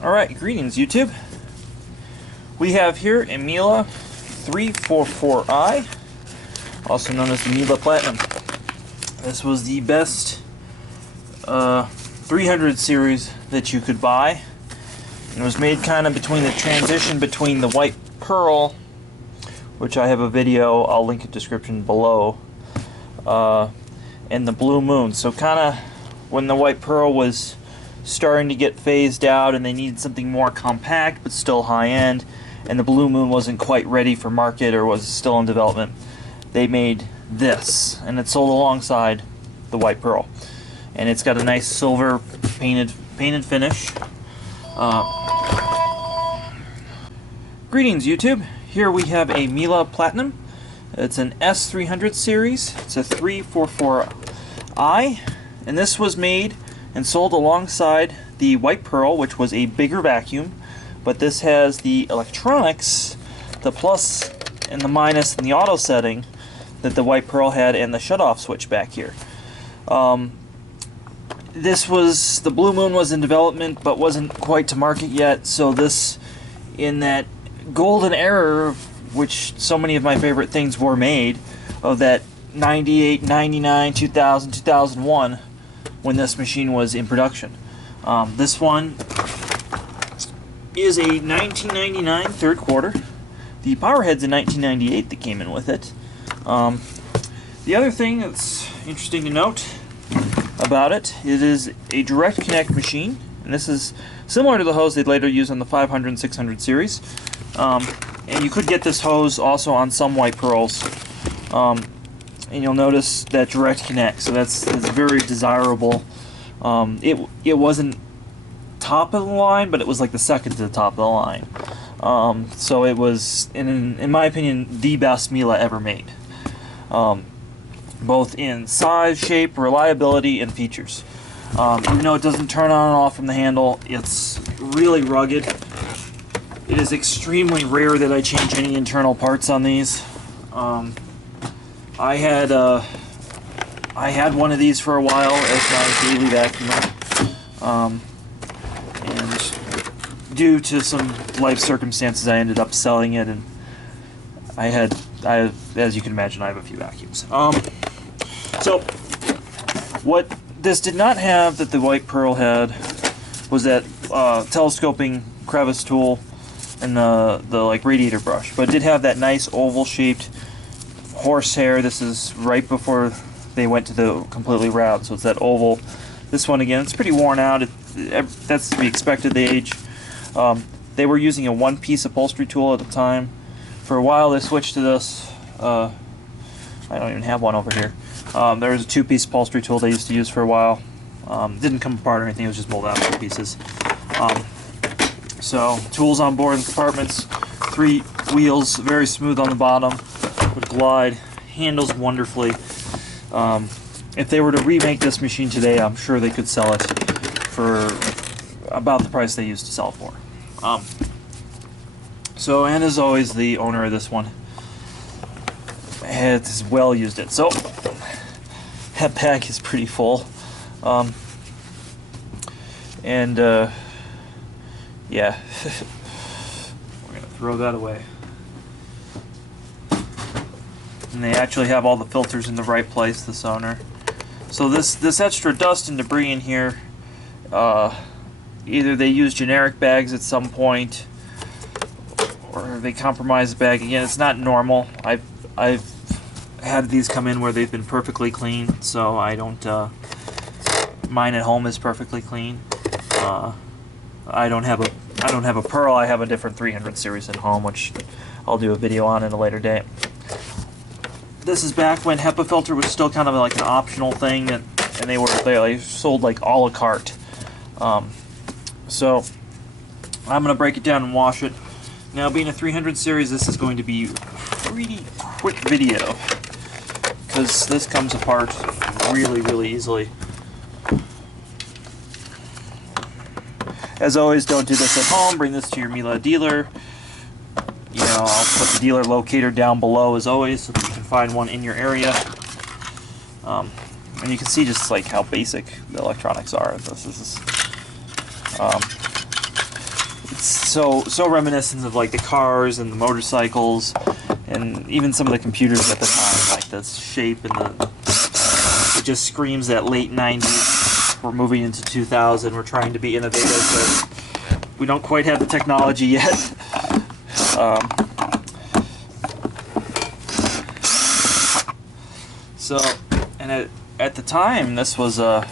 Alright, greetings YouTube. We have here a Miele s344i, also known as the Miele Platinum. This was the best 300 series that you could buy. It was made kind of between the transition between the white pearl, which I have a video, I'll link in the description below, and the blue moon. So kind of when the white pearl was starting to get phased out and they needed something more compact but still high-end, and the blue moon wasn't quite ready for market or was still in development, they made this, and it's sold alongside the white pearl, and it's got a nice silver painted finish. Greetings YouTube. Here we have a Miele Platinum. It's an S300 series. It's a 344i, and this was made and sold alongside the white pearl, which was a bigger vacuum, but this has the electronics, the plus and the minus and the auto setting that the white pearl had, and the shutoff switch back here. The blue moon was in development but wasn't quite to market yet, so this, in that golden era which so many of my favorite things were made, of that 98, 99, 2000, 2001, when this machine was in production. This one is a 1999 third quarter. The Powerhead's in 1998 that came in with it. The other thing that's interesting to note about it is a direct connect machine, and this is similar to the hose they'd later use on the 500 and 600 series. And you could get this hose also on some white pearls. And you'll notice that direct connect, so that's very desirable. It wasn't top of the line, but it was like the second to the top of the line. So it was, in my opinion, the best Miele ever made, both in size, shape, reliability, and features. Even though it doesn't turn on and off from the handle, it's really rugged. It is extremely rare that I change any internal parts on these. I had one of these for a while as my daily vacuumer, and due to some life circumstances, I ended up selling it, and as you can imagine, I have a few vacuums. So what this did not have that the white pearl had was that telescoping crevice tool and the like radiator brush, but it did have that nice oval shaped horsehair. This is right before they went to the completely round, so it's that oval. This one again, it's pretty worn out. That's to be expected, the age. They were using a one-piece upholstery tool at the time. For a while they switched to this. I don't even have one over here. There was a two-piece upholstery tool they used to use for a while. Didn't come apart or anything, it was just molded out in two pieces. So tools on board in the compartments, 3 wheels, very smooth on the bottom, would glide, handles wonderfully. If they were to remake this machine today, I'm sure they could sell it for about the price they used to sell it for. So, and as always, the owner of this one has well used it. So that bag is pretty full. Yeah, we're gonna throw that away. And they actually have all the filters in the right place, this owner. So this extra dust and debris in here, either they use generic bags at some point, or they compromise the bag. Again, it's not normal. I've had these come in where they've been perfectly clean, so I don't. Mine at home is perfectly clean. I don't have a pearl. I have a different 300 series at home, which I'll do a video on in a later date. This is back when HEPA filter was still kind of like an optional thing, and they sold like a la carte. So I'm gonna break it down and wash it. Now, being a 300 series, this is going to be a pretty quick video because this comes apart really easily. As always, don't do this at home. Bring this to your Miele dealer. You know, I'll put the dealer locator down below as always so that you can find one in your area. And you can see just like how basic the electronics are. This is it's so reminiscent of like the cars and the motorcycles, and even some of the computers at the time, like the shape and it just screams that late 90s. We're moving into 2000. We're trying to be innovative, but we don't quite have the technology yet. So, and at the time, this was the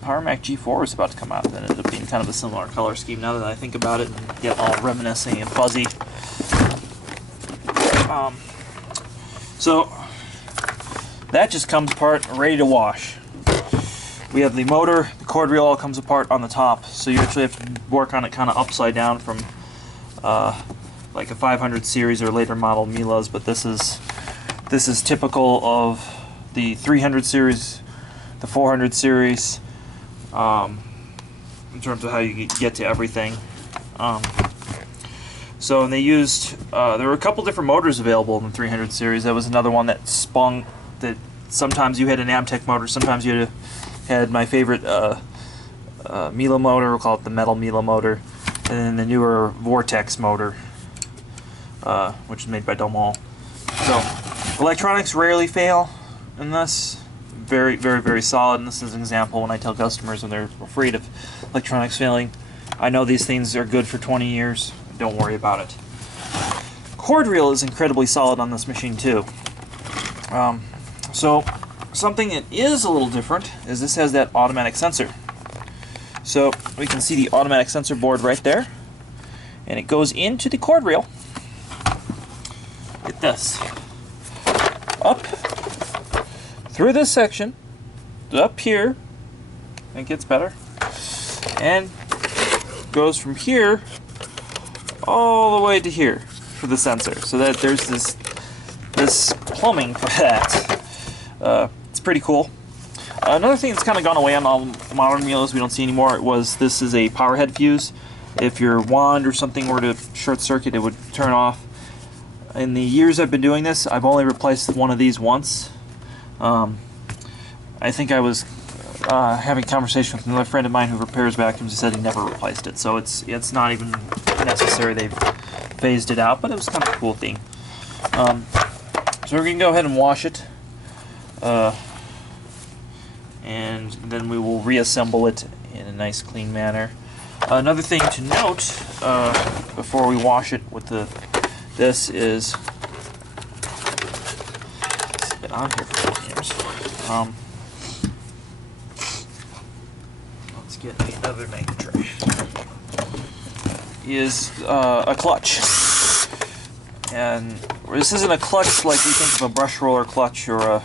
Power Mac G4 was about to come out. That ended up being kind of a similar color scheme. Now that I think about it and get all reminiscing and fuzzy. So that just comes apart, ready to wash. We have the motor, the cord reel all comes apart on the top, so you actually have to work on it kind of upside down from like a 500 series or later model Miele's, but this is typical of the 300 series, the 400 series, in terms of how you get to everything. So, and they used, there were a couple different motors available in the 300 series. That was another one that spun, that sometimes you had an Amtech motor, sometimes you had my favorite Miele motor, we'll call it the metal Miele motor, and then the newer Vortex motor, which is made by Domol. So, electronics rarely fail in this. Very, very, very solid, and this is an example when I tell customers when they're afraid of electronics failing. I know these things are good for 20 years. Don't worry about it. Cord reel is incredibly solid on this machine too. So something that is a little different is this has that automatic sensor. So we can see the automatic sensor board right there, and it goes into the cord reel. Get this. Up through this section, up here, it gets better, and goes from here all the way to here for the sensor, so that there's this plumbing for that. It's pretty cool. Another thing that's kind of gone away on all modern Miele's we don't see anymore was this is a Powerhead Fuse. If your wand or something were to short circuit, it would turn off. In the years I've been doing this, I've only replaced one of these once. I think I was having a conversation with another friend of mine who repairs vacuums. He said he never replaced it, so it's not even necessary. They've phased it out, but it was kind of a cool thing. So we're going to go ahead and wash it, and then we will reassemble it in a nice clean manner. Another thing to note before we wash it with this is, let's get on here for 4 years. Let's get another make tray. Is a clutch, and this isn't a clutch like we think of a brush roller clutch or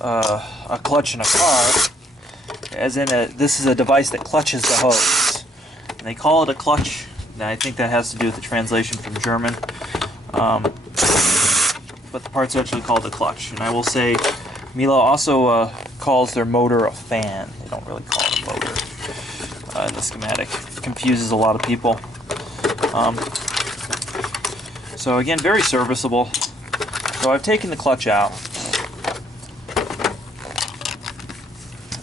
a clutch in a car. As in, this is a device that clutches the hose, and they call it a clutch. Now I think that has to do with the translation from German, but the part's actually called a clutch. And I will say, Miele also calls their motor a fan. They don't really call it a motor in the schematic. It confuses a lot of people. So again, very serviceable. So I've taken the clutch out.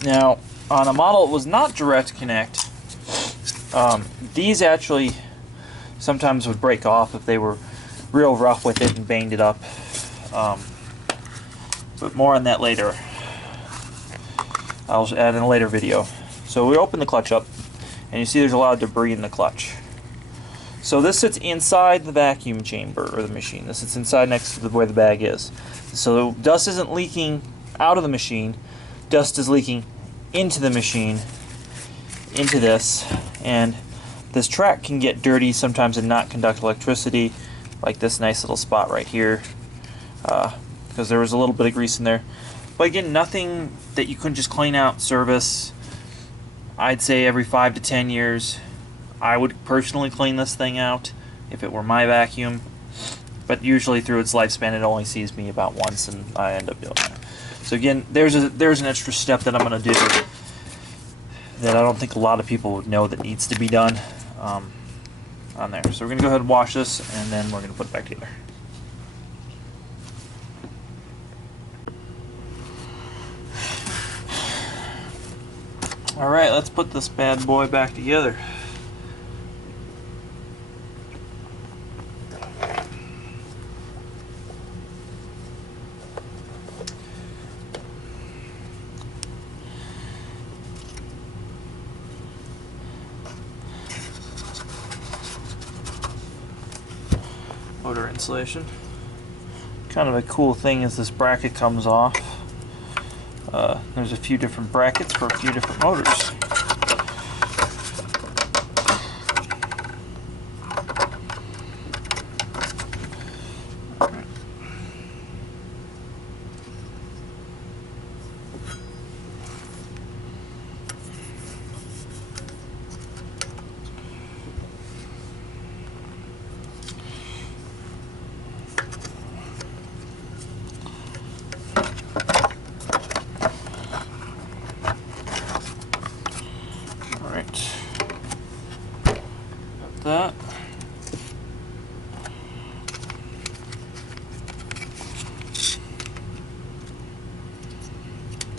Now, on a model it was not direct connect. These actually sometimes would break off if they were real rough with it and banged it up. But more on that later. I'll add in a later video. So we open the clutch up, and you see there's a lot of debris in the clutch. So this sits inside the vacuum chamber, or the machine. This sits inside next to where the bag is. So dust isn't leaking out of the machine. Dust is leaking into the machine, into this, and this track can get dirty sometimes and not conduct electricity, like this nice little spot right here, because there was a little bit of grease in there. But again, nothing that you couldn't just clean out, service. I'd say every 5 to 10 years I would personally clean this thing out if it were my vacuum, but usually through its lifespan it only sees me about once, and I end up doing that. So again, there's an extra step that I'm going to do that I don't think a lot of people would know that needs to be done on there. So we're going to go ahead and wash this, and then we're going to put it back together. Alright, let's put this bad boy back together. Motor insulation. Kind of a cool thing is this bracket comes off. There's a few different brackets for a few different motors. That.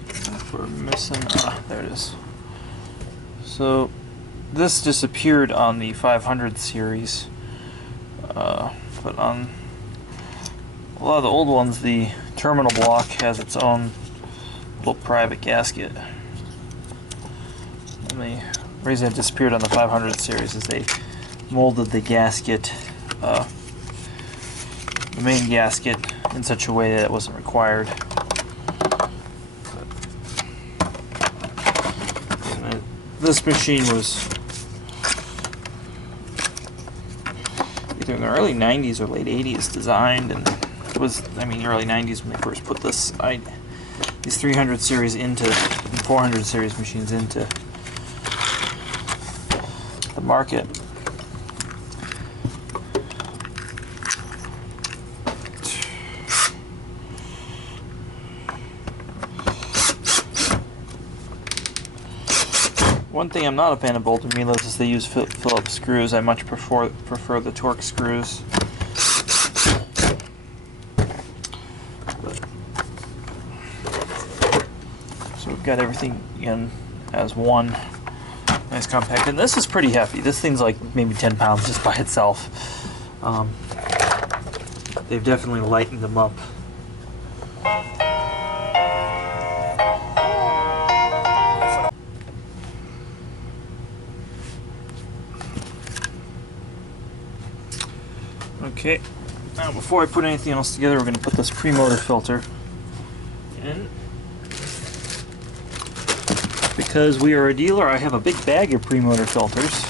If we're missing, there it is. So this disappeared on the 500 series, but on a lot of the old ones, the terminal block has its own little private gasket. And the reason it disappeared on the 500 series is they molded the gasket, the main gasket, in such a way that it wasn't required. This machine was either in the early 90s or late 80s designed, and it was, I mean, early 90s when they first put this, these 300 series into, and 400 series machines into the market. One thing I'm not a fan of bolted Miele is they use Phillips screws. I much prefer the Torx screws. So we've got everything in as one nice compact, and this is pretty heavy. This thing's like maybe 10 pounds just by itself. They've definitely lightened them up. Okay, now before I put anything else together, we're going to put this Premotor filter in. Because we are a dealer, I have a big bag of Premotor filters,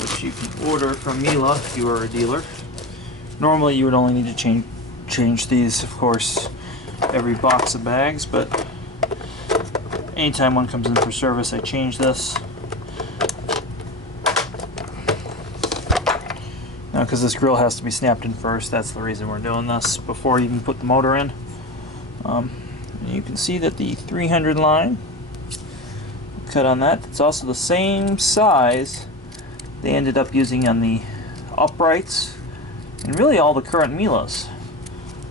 which you can order from Miele if you are a dealer. Normally you would only need to change these, of course, every box of bags, but anytime one comes in for service, I change this. Now, because this grill has to be snapped in first, that's the reason we're doing this, before you even put the motor in. You can see that the 300 line cut on that, it's also the same size they ended up using on the uprights and really all the current Mieles.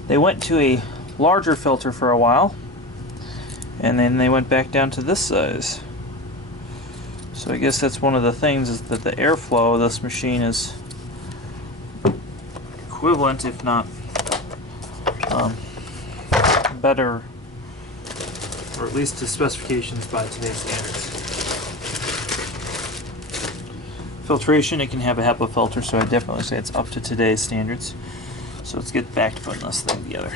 They went to a larger filter for a while, and then they went back down to this size. So I guess that's one of the things, is that the airflow of this machine is equivalent, if not better, or at least to specifications by today's standards. Filtration, it can have a HEPA filter, so I definitely say it's up to today's standards. So let's get back to putting this thing together.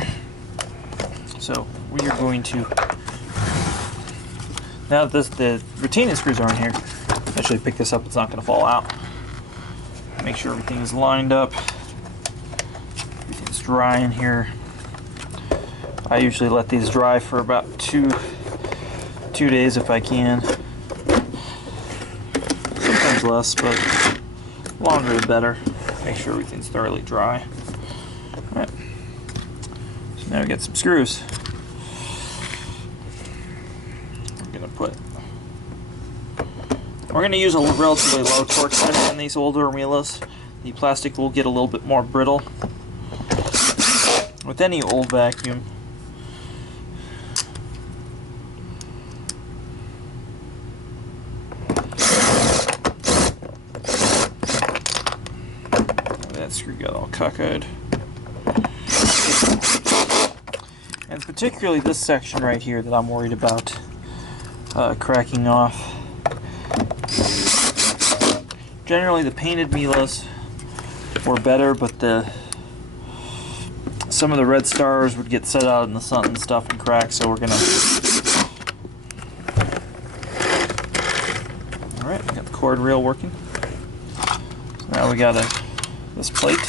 So we are going to, now that the retaining screws are in here, actually pick this up, it's not going to fall out. Make sure everything is lined up. Everything's dry in here. I usually let these dry for about two days if I can. Sometimes less, but longer the better. Make sure everything's thoroughly dry. Alright. So now we got some screws. We're going to use a relatively low torque setting on these older Mieles. The plastic will get a little bit more brittle. With any old vacuum, screw got all cockeyed. And particularly this section right here that I'm worried about cracking off. Generally the painted Miele's were better, but some of the red stars would get set out in the sun and stuff and crack, so we're gonna... Alright, we got the cord reel working. So now we got this plate.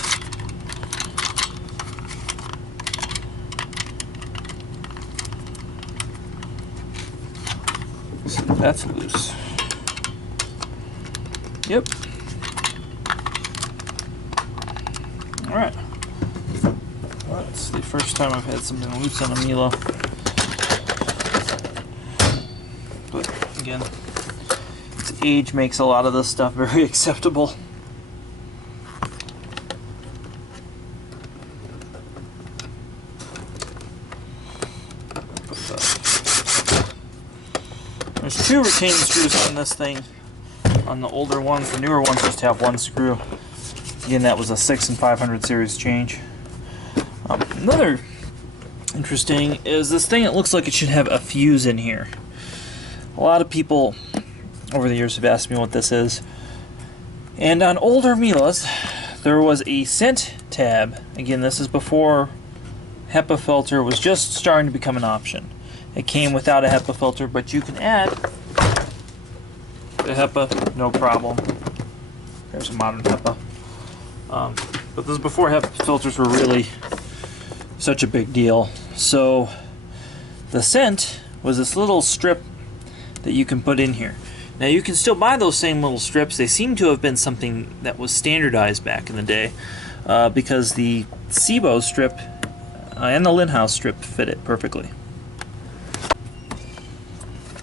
So that's loose. Yep. Alright. Well, it's the first time I've had something loose on a Miele. But again, its age makes a lot of this stuff very acceptable. There's 2 retaining screws on this thing. On the older ones, the newer ones just have 1 screw. Again, that was a 6 and 500 series change. Another interesting is this thing. It looks like it should have a fuse in here. A lot of people over the years have asked me what this is. And on older Miele's, there was a scent tab. Again, this is before HEPA filter was just starting to become an option. It came without a HEPA filter, but you can add the HEPA, no problem. There's a modern HEPA. But this is before HEPA filters were really such a big deal. So the scent was this little strip that you can put in here. Now you can still buy those same little strips. They seem to have been something that was standardized back in the day because the SIBO strip and the Linhouse strip fit it perfectly.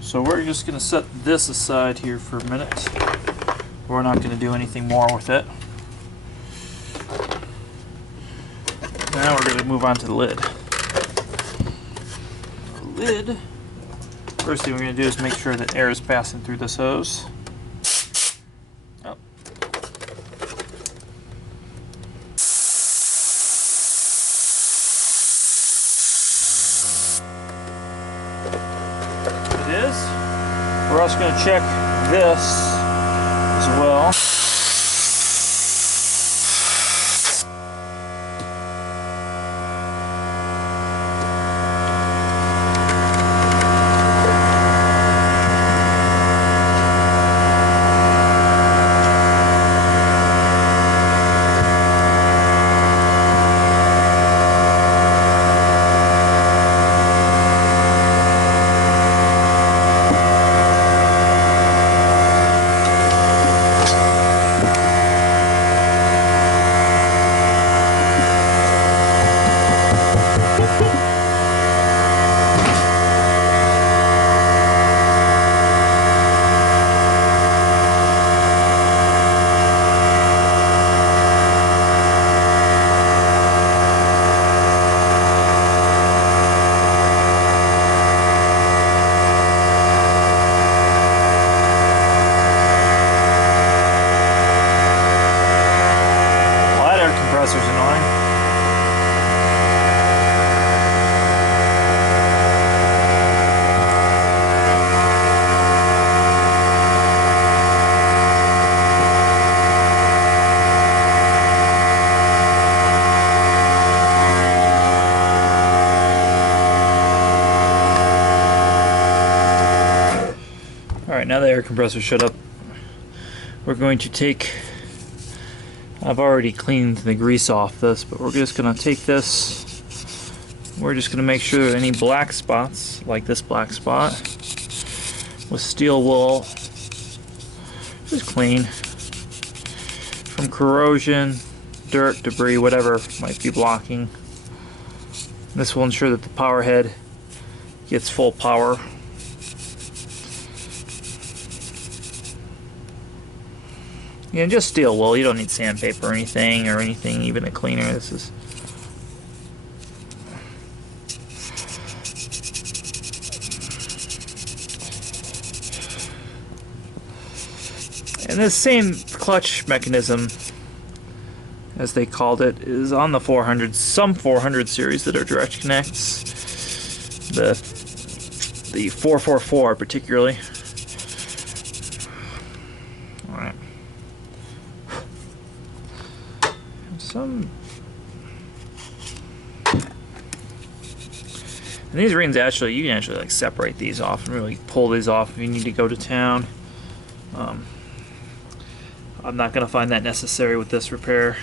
So we're just going to set this aside here for a minute. We're not going to do anything more with it. Now we're going to move on to the lid. The lid, first thing we're going to do is make sure that air is passing through this hose. Oh. It is. We're also going to check this as well. Alright, now the air compressor shut up. We're going to take, I've already cleaned the grease off this, but we're just going to take this, we're just going to make sure that any black spots, like this black spot, with steel wool, is clean from corrosion, dirt, debris, whatever might be blocking. This will ensure that the power head gets full power. Yeah, just steel wool. You don't need sandpaper or anything even a cleaner. This is and this same clutch mechanism as they called it, is on the 400, some 400 series that are direct connects. The 444 particularly. Alright. And these rings actually, you can actually like separate these off and really pull these off if you need to go to town. I'm not going to find that necessary with this repair.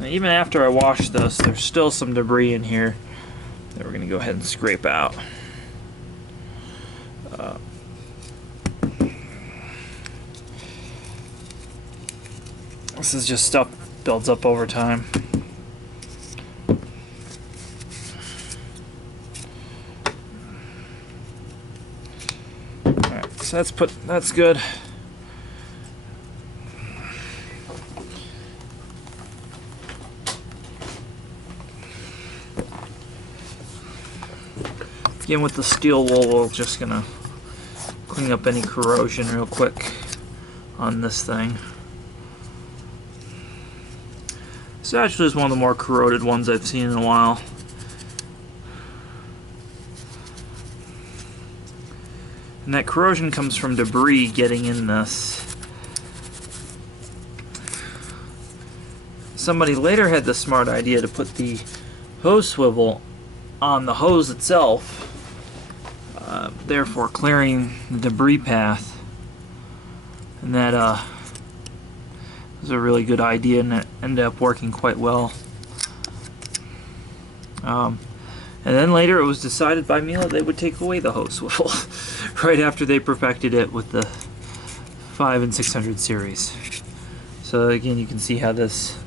Now, even after I wash this, there's still some debris in here that we're going to go ahead and scrape out. This is just stuff that builds up over time. Alright, so that's good. Again, with the steel wool, we're just gonna clean up any corrosion real quick on this thing. This actually is one of the more corroded ones I've seen in a while. And that corrosion comes from debris getting in this. Somebody later had the smart idea to put the hose swivel on the hose itself, therefore clearing the debris path. And that was a really good idea, and it ended up working quite well. And then later it was decided by Miele they would take away the hose swivel right after they perfected it with the 5 and 600 series. So again, you can see how this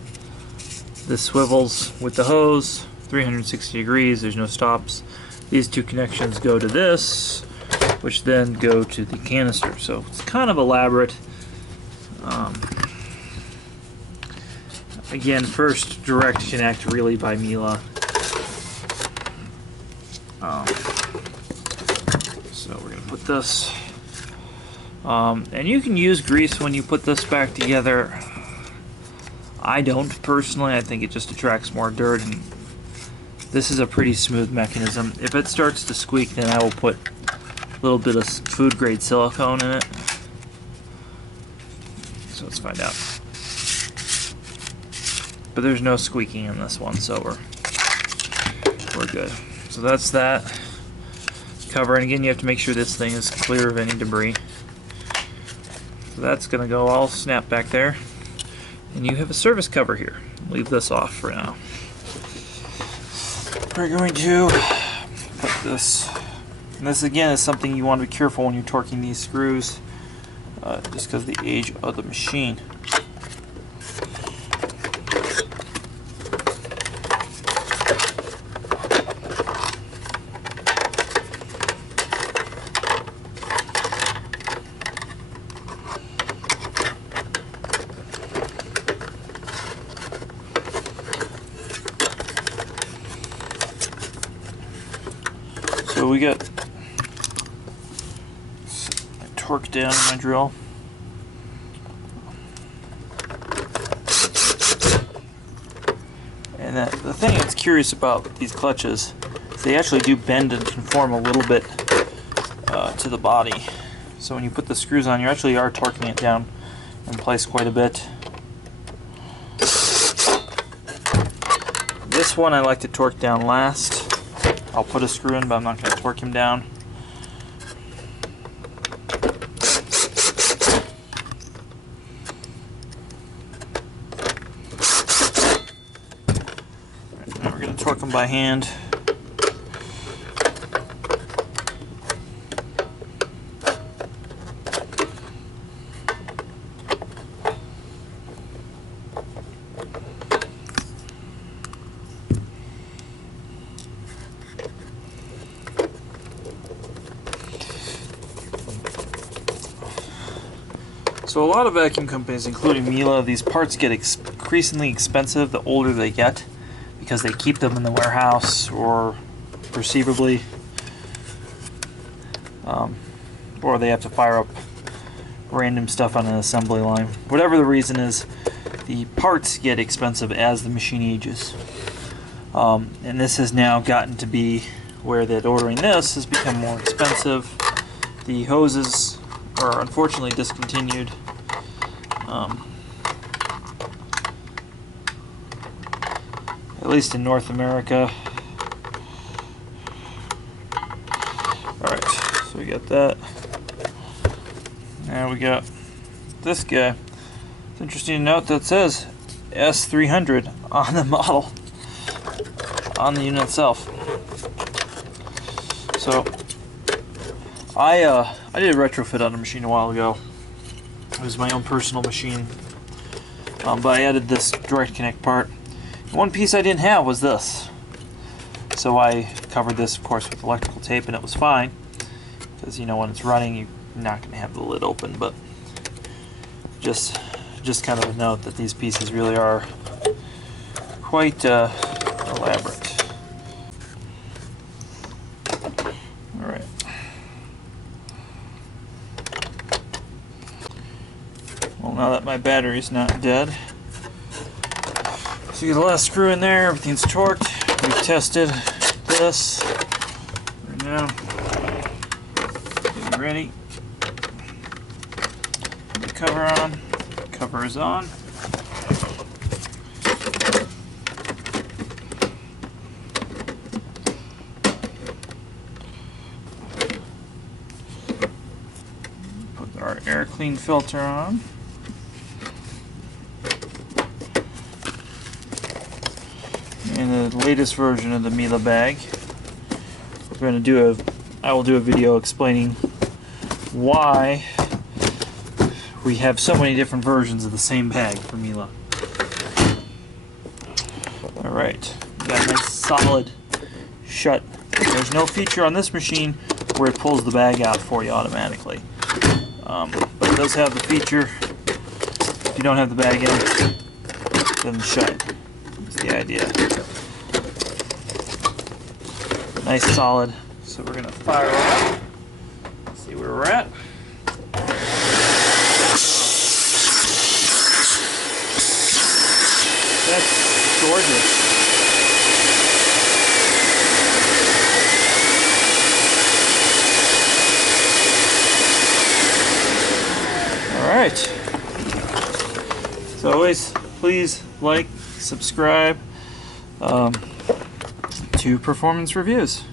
swivels with the hose 360 degrees. There's no stops. These two connections go to this, which then go to the canister. So it's kind of elaborate. Again, first direct connect really by Miele. So we're going to put this, and you can use grease when you put this back together. I don't personally. I think it just attracts more dirt, and this is a pretty smooth mechanism. If it starts to squeak, then I will put a little bit of food grade silicone in it. So let's find out. But there's no squeaking in this one, so we're good. So that's that cover, and again, you have to make sure this thing is clear of any debris. So that's gonna go all snap back there, and you have a service cover here. Leave this off for now. We're going to put this, and this again is something you want to be careful when you're torquing these screws, just because of the age of the machine. So we got torque down my drill. And the thing that's curious about these clutches is they actually do bend and conform a little bit to the body. So when you put the screws on, you actually are torquing it down in place quite a bit. This one I like to torque down last. I'll put a screw in, but I'm not going to torque him down. Right, now we're going to torque him by hand. So a lot of vacuum companies, including Miele, these parts get increasingly expensive the older they get, because they keep them in the warehouse or perceivably, or they have to fire up random stuff on an assembly line. Whatever the reason is, the parts get expensive as the machine ages. And this has now gotten to be where that ordering this has become more expensive. The hoses are unfortunately discontinued. At least in North America. Alright, so we got that. Now we got this guy. It's interesting to note that it says s300 on the model, on the unit itself. So I did a retrofit on a machine a while ago. It was my own personal machine, but I added this direct connect part. One piece I didn't have was this, so I covered this, of course, with electrical tape, and it was fine, because you know when it's running you're not going to have the lid open. But just kind of a note that these pieces really are quite elaborate. Alright. Well, now that my battery's not dead, so you get the last screw in there, everything's torqued. We've tested this. Right now, getting ready. Put the cover on. Cover is on. Put our air clean filter on. And the latest version of the Miele bag. I will do a video explaining why we have so many different versions of the same bag for Miele. Alright, we got a nice solid shut. There's no feature on this machine where it pulls the bag out for you automatically. But it does have the feature, if you don't have the bag in, it doesn't shut. That's the idea. Nice solid. So we're going to fire it up. See where we're at. That's gorgeous. Alright. As always, please like, subscribe to Performance Reviews.